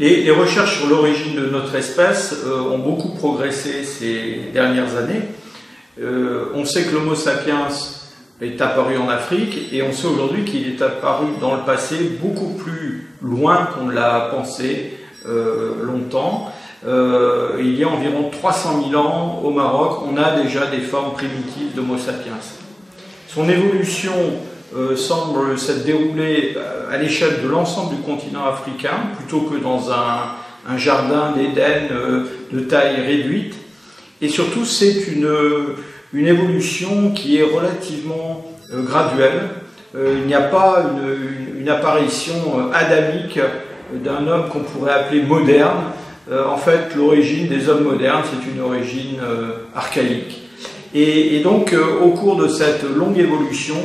Les recherches sur l'origine de notre espèce ont beaucoup progressé ces dernières années. On sait que l'Homo sapiens est apparu en Afrique et on sait aujourd'hui qu'il est apparu dans le passé beaucoup plus loin qu'on l'a pensé longtemps. Il y a environ 300 000 ans au Maroc, on a déjà des formes primitives d'Homo sapiens. Son évolution semble s'être déroulée à l'échelle de l'ensemble du continent africain, plutôt que dans un jardin d'Éden de taille réduite. Et surtout, c'est une évolution qui est relativement graduelle. Il n'y a pas une apparition adamique d'un homme qu'on pourrait appeler moderne. En fait, l'origine des hommes modernes, c'est une origine archaïque. Et donc, au cours de cette longue évolution,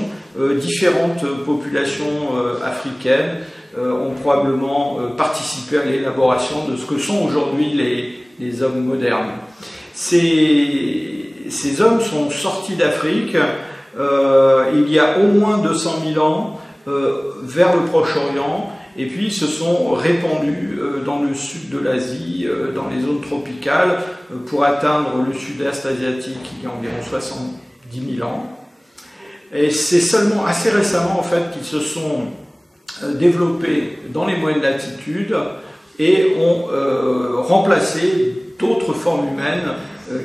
différentes populations africaines ont probablement participé à l'élaboration de ce que sont aujourd'hui les hommes modernes. Ces hommes sont sortis d'Afrique il y a au moins 200 000 ans vers le Proche-Orient, et puis se sont répandus dans le sud de l'Asie, dans les zones tropicales, pour atteindre le sud-est asiatique il y a environ 70 000 ans. Et c'est seulement assez récemment en fait qu'ils se sont développés dans les moyennes latitudes et ont remplacé d'autres formes humaines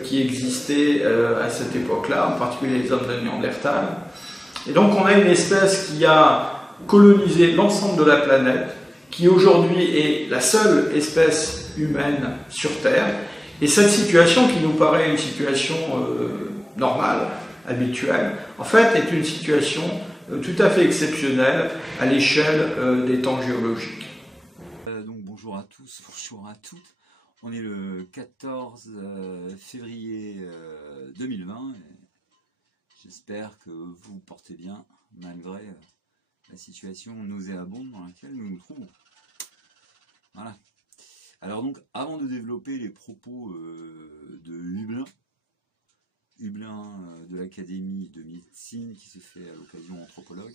qui existaient à cette époque-là, en particulier les hommes de Néandertal. Et donc on a une espèce qui a colonisé l'ensemble de la planète, qui aujourd'hui est la seule espèce humaine sur Terre. Et cette situation, qui nous paraît une situation normale, habituelle, en fait est une situation tout à fait exceptionnelle à l'échelle des temps géologiques. Donc bonjour à tous, bonjour à toutes. On est le 14 février 2020. J'espère que vous vous portez bien malgré la situation nauséabonde dans laquelle nous nous trouvons. Voilà. Alors donc, avant de développer les propos de Hublin de l'Académie de médecine qui se fait à l'occasion anthropologue,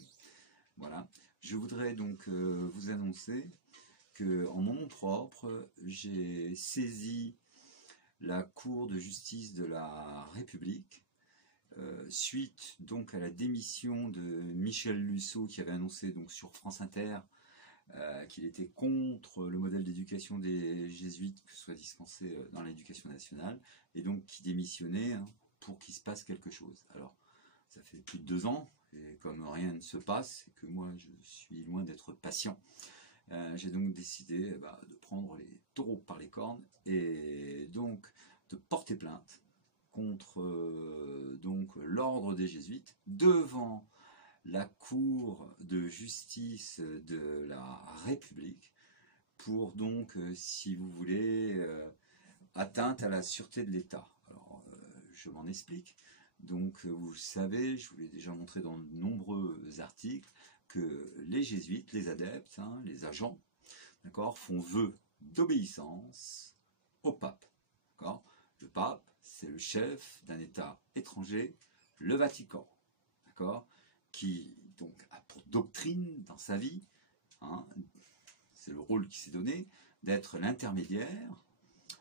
voilà, je voudrais donc vous annoncer que en mon nom propre, j'ai saisi la Cour de justice de la République suite donc à la démission de Michel Luceau, qui avait annoncé donc sur France Inter qu'il était contre le modèle d'éducation des jésuites que soit dispensé dans l'éducation nationale, et donc qui démissionnait pour qu'il se passe quelque chose. Alors ça fait plus de 2 ans, et comme rien ne se passe, et que moi je suis loin d'être patient, j'ai donc décidé de prendre les taureaux par les cornes et donc de porter plainte contre donc l'ordre des jésuites devant la Cour de justice de la République pour donc, si vous voulez, atteinte à la sûreté de l'État. Alors, je m'en explique. Donc, vous savez, je vous l'ai déjà montré dans de nombreux articles, que les jésuites, les adeptes, les agents, d'accord, font vœu d'obéissance au pape. D'accord ? Le pape, c'est le chef d'un État étranger, le Vatican, d'accord, qui donc a pour doctrine dans sa vie, c'est le rôle qui s'est donné, d'être l'intermédiaire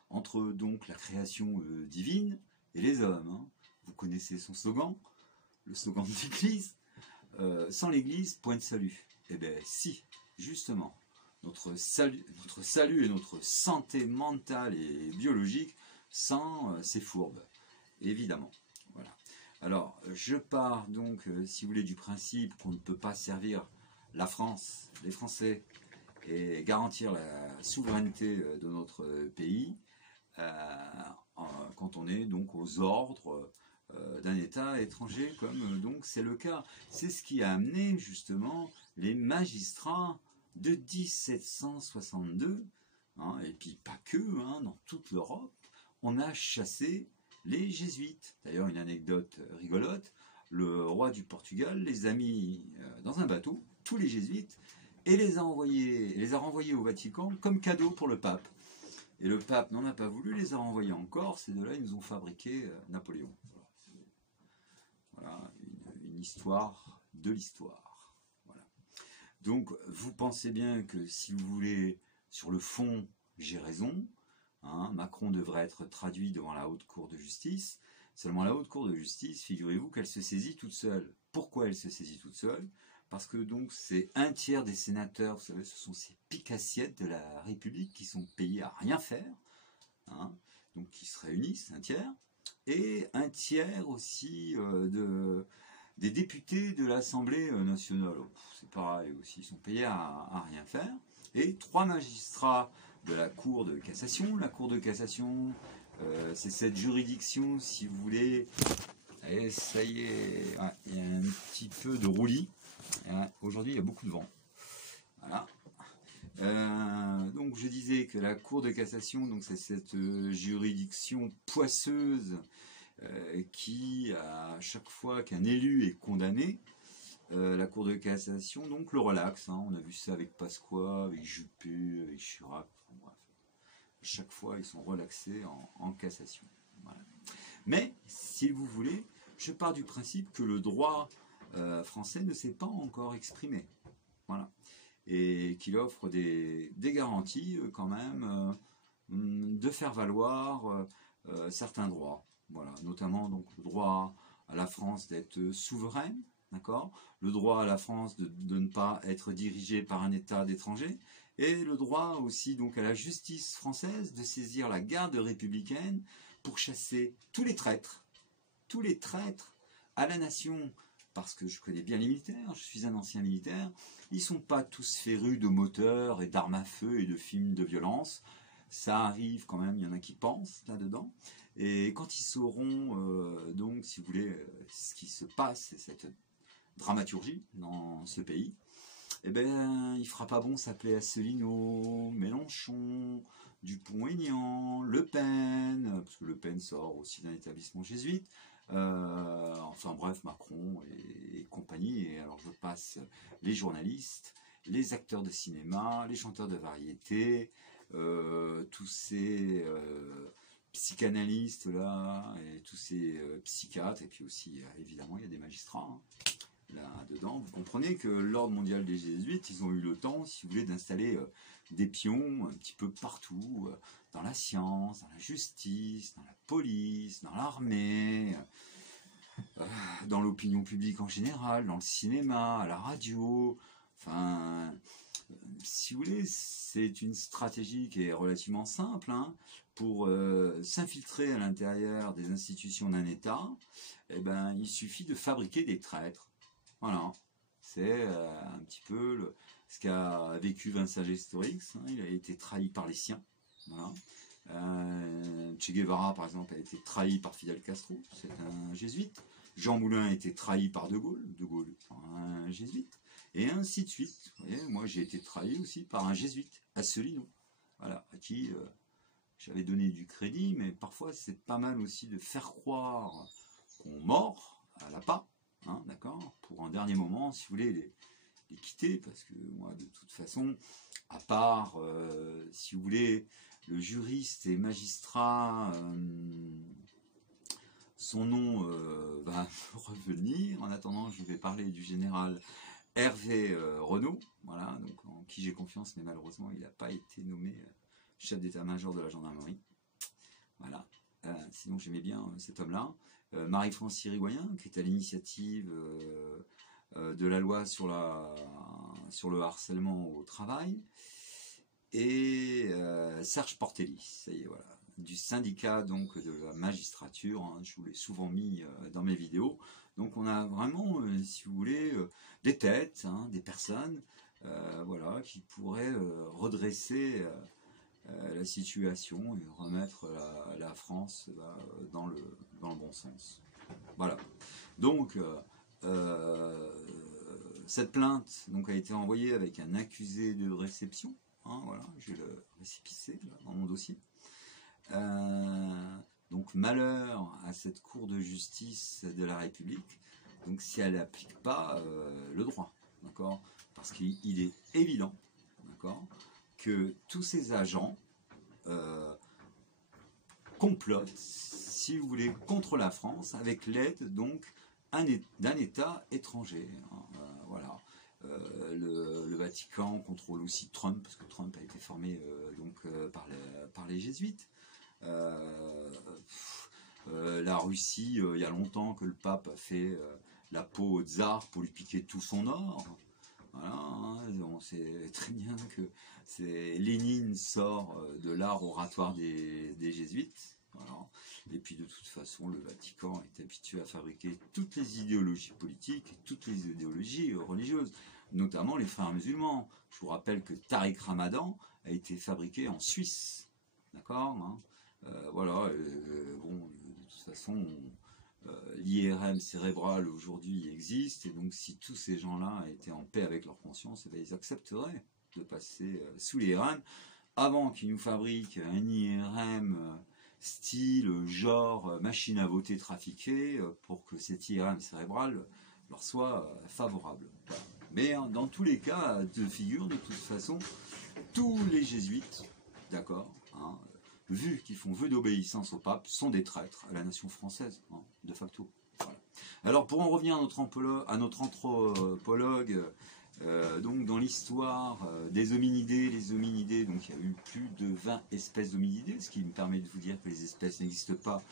entre donc la création divine et les hommes. Vous connaissez son slogan, le slogan de l'Église, sans l'Église, point de salut. Eh bien si, justement, notre salut et notre santé mentale et biologique sans ces fourbes, évidemment. Voilà. Alors, je pars donc, si vous voulez, du principe qu'on ne peut pas servir la France, les Français, et garantir la souveraineté de notre pays quand on est donc aux ordres d'un État étranger, comme donc c'est le cas. C'est ce qui a amené justement les magistrats de 1762, et puis pas que, dans toute l'Europe, on a chassé les jésuites. D'ailleurs, une anecdote rigolote, le roi du Portugal les a mis dans un bateau, tous les jésuites, et les a renvoyés au Vatican comme cadeau pour le pape. Et le pape n'en a pas voulu, les a renvoyés en Corse, et de là, ils nous ont fabriqué Napoléon. Voilà, une histoire de l'histoire. Voilà. Donc, vous pensez bien que si vous voulez, sur le fond, j'ai raison, hein, Macron devrait être traduit devant la Haute Cour de justice. Seulement la Haute Cour de justice, figurez-vous qu'elle se saisit toute seule. Pourquoi elle se saisit toute seule? Parce que donc c'est un tiers des sénateurs, vous savez, ce sont ces piques-assiettes de la République qui sont payés à rien faire, hein, donc qui se réunissent, un tiers, et un tiers aussi des députés de l'Assemblée nationale. C'est pareil aussi, ils sont payés à rien faire. Et 3 magistrats de la Cour de cassation. La Cour de cassation, c'est cette juridiction, si vous voulez. Et ça y est, ouais, il y a un petit peu de roulis. Aujourd'hui, il y a beaucoup de vent. Voilà. Donc je disais que la Cour de cassation, donc c'est cette juridiction poisseuse qui, à chaque fois qu'un élu est condamné, la Cour de cassation donc le relaxe. Hein. On a vu ça avec Pasqua, avec Juppé, avec Chirac. Enfin, bref. À chaque fois, ils sont relaxés en cassation. Voilà. Mais, si vous voulez, je pars du principe que le droit français ne s'est pas encore exprimé. Voilà. Et qu'il offre des garanties quand même de faire valoir certains droits. Voilà. Notamment donc, le droit à la France d'être souveraine, d'accord, le droit à la France de ne pas être dirigé par un État d'étranger, et le droit aussi donc à la justice française de saisir la garde républicaine pour chasser tous les traîtres à la nation, parce que je connais bien les militaires, je suis un ancien militaire, ils sont pas tous férus de moteurs et d'armes à feu et de films de violence, ça arrive quand même, il y en a qui pensent là-dedans, et quand ils sauront, donc si vous voulez, ce qui se passe, c'est cette dramaturgie dans ce pays, eh ben, il fera pas bon s'appeler Asselineau, Mélenchon, Dupont-Aignan, Le Pen, parce que Le Pen sort aussi d'un établissement jésuite, enfin bref, Macron et compagnie, et alors je passe les journalistes, les acteurs de cinéma, les chanteurs de variété, tous ces psychanalystes là, et tous ces psychiatres, et puis aussi évidemment il y a des magistrats, hein, là-dedans. Vous comprenez que l'ordre mondial des jésuites, ils ont eu le temps, si vous voulez, d'installer des pions un petit peu partout, dans la science, dans la justice, dans la police, dans l'armée, dans l'opinion publique en général, dans le cinéma, à la radio, enfin, si vous voulez, c'est une stratégie qui est relativement simple, hein, pour s'infiltrer à l'intérieur des institutions d'un État. Eh ben, il suffit de fabriquer des traîtres. Voilà, c'est un petit peu ce qu'a vécu Vincent Historix, hein, il a été trahi par les siens. Voilà. Che Guevara, par exemple, a été trahi par Fidel Castro, c'est un jésuite. Jean Moulin a été trahi par De Gaulle, un jésuite. Et ainsi de suite. Vous voyez, moi, j'ai été trahi aussi par un jésuite, Asselineau. Voilà, à qui j'avais donné du crédit, mais parfois, c'est pas mal aussi de faire croire qu'on mord à l'appât. Hein, d'accord, pour un dernier moment, si vous voulez, les quitter, parce que moi, de toute façon, à part, si vous voulez, le juriste et magistrat, son nom va revenir. En attendant, je vais parler du général Hervé Renaud, voilà, donc en qui j'ai confiance, mais malheureusement, il n'a pas été nommé chef d'état-major de la gendarmerie. Voilà. Sinon, j'aimais bien cet homme-là. Marie-France Irigoyen, qui est à l'initiative de la loi sur le harcèlement au travail. Et Serge Portelli, ça y est, voilà, du syndicat donc de la magistrature, hein, je vous l'ai souvent mis dans mes vidéos. Donc on a vraiment, si vous voulez, des têtes, hein, des personnes, voilà, qui pourraient redresser la situation et remettre la France dans le bon sens. Voilà. Donc, cette plainte donc, a été envoyée avec un accusé de réception. Hein, voilà, j'ai le récépissé là, dans mon dossier. Donc, malheur à cette Cour de justice de la République, donc si elle n'applique pas le droit, d'accord, parce qu'il est évident, d'accord, que tous ces agents complotent, si vous voulez, contre la France avec l'aide donc d'un État étranger. Voilà. Le Vatican contrôle aussi Trump, parce que Trump a été formé donc par les jésuites. La Russie, il y a longtemps que le pape a fait la peau au tsar pour lui piquer tout son or. Voilà, hein, on sait très bien que Lénine sort de l'art oratoire des jésuites. Voilà. Et puis de toute façon, le Vatican est habitué à fabriquer toutes les idéologies politiques, toutes les idéologies religieuses, notamment les frères musulmans. Je vous rappelle que Tariq Ramadan a été fabriqué en Suisse. D'accord, hein. Voilà, bon, de toute façon, l'IRM cérébral aujourd'hui existe, et donc si tous ces gens-là étaient en paix avec leur conscience, eh bien, ils accepteraient de passer sous l'IRM avant qu'ils nous fabriquent un IRM style, genre, machine à voter trafiquée, pour que cet IRM cérébral leur soit favorable. Voilà. Mais hein, dans tous les cas de figure, de toute façon, tous les jésuites, d'accord, hein, vu qu'ils font vœu d'obéissance au pape, sont des traîtres à la nation française, hein, de facto. Voilà. Alors pour en revenir à notre anthropologue, donc dans l'histoire des hominidés, les hominidés, donc il y a eu plus de 20 espèces d'hominidés, ce qui me permet de vous dire que les espèces n'existent pas,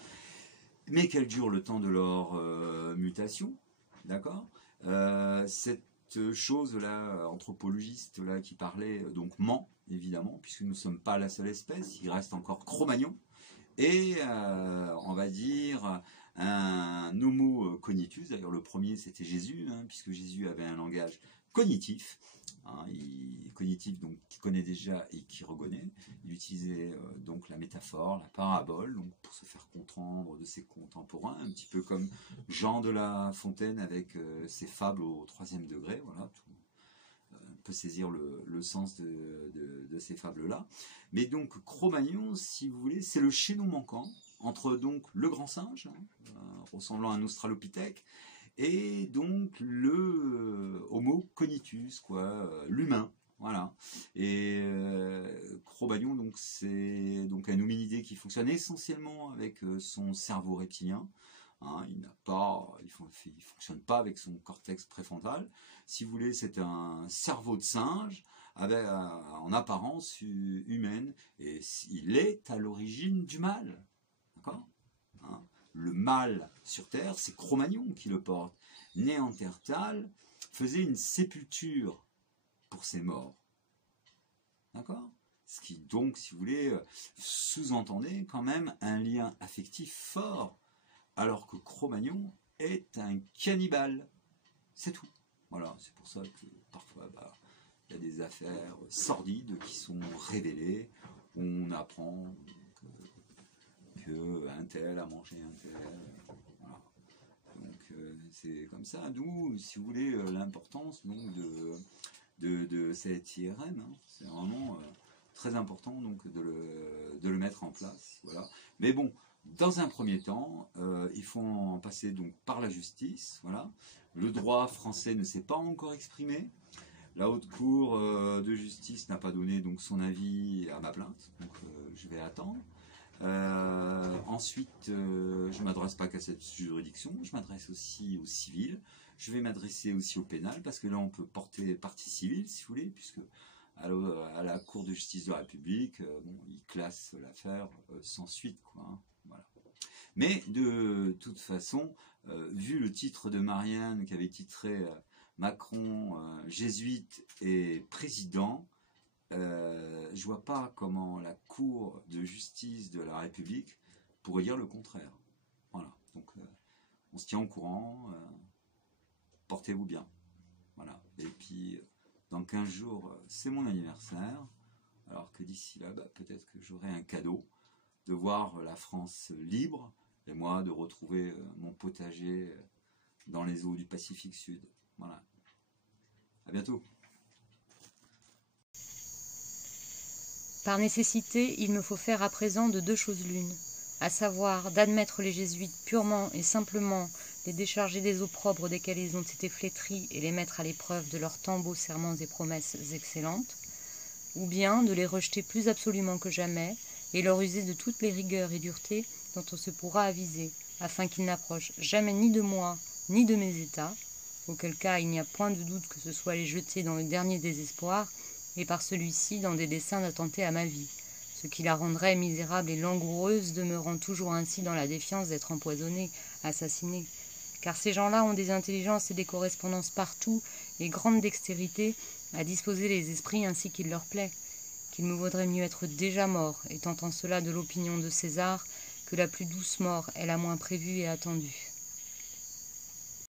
mais qu'elles durent le temps de leur mutation, d'accord. Cette chose-là, anthropologiste-là qui parlait, donc ment, évidemment, puisque nous ne sommes pas la seule espèce, il reste encore Cro-Magnon, et on va dire un homo cognitus, d'ailleurs le premier c'était Jésus, hein, puisque Jésus avait un langage cognitif, hein, cognitif donc qui connaît déjà et qui reconnaît. Il utilisait donc la métaphore, la parabole, donc pour se faire comprendre de ses contemporains, un petit peu comme Jean de La Fontaine avec ses fables au 3e degré, voilà, on peut saisir le sens de ces fables-là. Mais donc Cro-Magnon, si vous voulez, c'est le chaînon manquant entre donc le grand singe, hein, ressemblant à un australopithèque, et donc le Homo cognitus, quoi, l'humain, voilà. Et Cro-Magnon, donc c'est donc un hominidé qui fonctionne essentiellement avec son cerveau reptilien. Hein, il fonctionne pas avec son cortex préfrontal. Si vous voulez, c'est un cerveau de singe avec, en apparence humaine, et il est à l'origine du mal. D'accord, hein. Le mal sur Terre, c'est Cro-Magnon qui le porte. Néandertal faisait une sépulture pour ses morts. D'accord ? Ce qui donc, si vous voulez, sous-entendait quand même un lien affectif fort, alors que Cro-Magnon est un cannibale. C'est tout. Voilà, c'est pour ça que parfois, il y a des affaires sordides qui sont révélées, où on apprend qu'un tel a mangé un tel. Voilà. Donc c'est comme ça, d'où, si vous voulez, l'importance donc de cette IRM. Hein. C'est vraiment très important donc de le mettre en place. Voilà. Mais bon, dans un premier temps, il faut en passer donc par la justice. Voilà. Le droit français ne s'est pas encore exprimé. La haute cour de justice n'a pas donné donc son avis à ma plainte. Donc je vais attendre. Ensuite, je ne m'adresse pas qu'à cette juridiction, je m'adresse aussi au civil, je vais m'adresser aussi au pénal, parce que là on peut porter partie civile, si vous voulez, puisque à la Cour de justice de la République, bon, ils classent l'affaire sans suite, quoi, hein, voilà. Mais de toute façon, vu le titre de Marianne qui avait titré Macron, jésuite et président, je vois pas comment la Cour de justice de la République pourrait dire le contraire. Voilà, donc on se tient au courant, portez-vous bien. Voilà, et puis dans 15 jours, c'est mon anniversaire, alors que d'ici là, peut-être que j'aurai un cadeau de voir la France libre, et moi de retrouver mon potager dans les eaux du Pacifique Sud. Voilà, à bientôt. Par nécessité, il me faut faire à présent de 2 choses l'une, à savoir d'admettre les jésuites purement et simplement, les décharger des opprobres desquels ils ont été flétris et les mettre à l'épreuve de leurs tant beaux serments et promesses excellentes, ou bien de les rejeter plus absolument que jamais et leur user de toutes les rigueurs et duretés dont on se pourra aviser, afin qu'ils n'approchent jamais ni de moi ni de mes états, auquel cas il n'y a point de doute que ce soit les jeter dans le dernier désespoir, et par celui-ci dans des desseins d'attenter à ma vie, ce qui la rendrait misérable et langoureuse, demeurant toujours ainsi dans la défiance d'être empoisonnée, assassinée. Car ces gens-là ont des intelligences et des correspondances partout, et grande dextérité à disposer les esprits ainsi qu'il leur plaît, qu'il me vaudrait mieux être déjà mort, étant en cela de l'opinion de César, que la plus douce mort est la moins prévue et attendue.